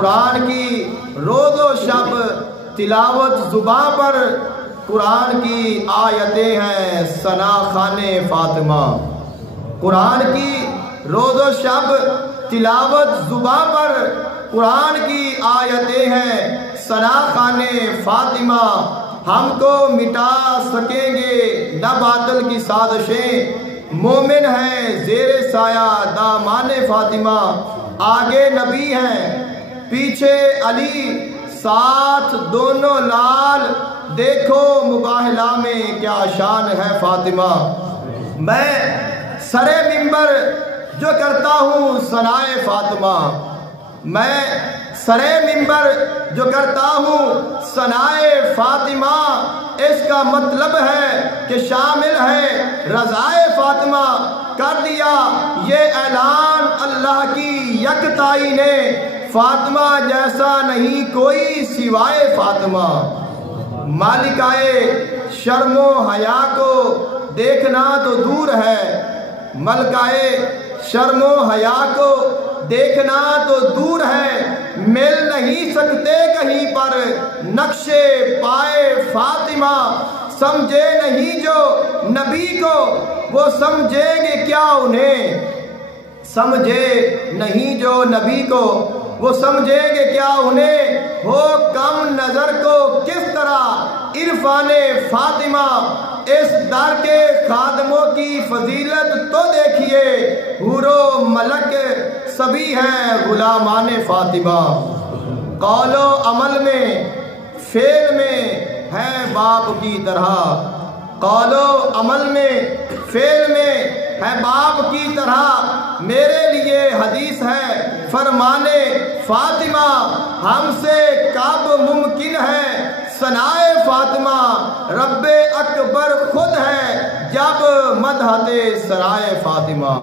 قرآن کی روز و شب تلاوت زباں پر قرآن کی آیتیں ہیں ثنا خوان فاطمہ۔ قرآن کی روز و شب تلاوت زباں پر قرآن کی آیتیں ہیں ثنا خوان فاطمہ۔ ہم کو مٹا سکیں گے نہ باطل کی سازشیں، مومن ہیں زیر سایہ دامان فاطمہ۔ آگے نبی ہیں پیچھے علی، ساتھ دونوں لال، دیکھو مباہلہ میں کیا شان ہے فاطمہ۔ میں سرے ممبر جو کرتا ہوں ثنائے فاطمہ، میں سرے ممبر جو کرتا ہوں ثنائے فاطمہ، اس کا مطلب ہے کہ شامل ہے رضائے فاطمہ۔ کر دیا یہ اعلان اللہ کی یکتائی نے، فاطمہ جیسا نہیں کوئی سوائے فاطمہ۔ مالکائے شرم و حیا کو دیکھنا تو دور ہے، ملکائے شرم و حیا کو دیکھنا تو دور ہے، مل نہیں سکتے کہیں پر نقش پائے فاطمہ۔ سمجھے نہیں جو نبی کو وہ سمجھیں گے کیا انہیں، سمجھے نہیں جو نبی کو وہ سمجھیں گے کیا انہیں، ہو کم نظر کو کس طرح عرفان فاطمہ۔ اس در کے خادموں کی فضیلت تو دیکھیے، حور و ملک سبھی ہیں غلامان فاطمہ۔ قول و عمل میں فعل میں ہے باپ کی طرح، قول و عمل میں فعل میں ہے باپ کی طرح، میرے لیے حدیث ہے فرمان فاطمہ۔ ہم سے کب ممکن ہے ثنائے فاطمہ، رب اکبر خود ہے جب مدحت سرائے فاطمہ۔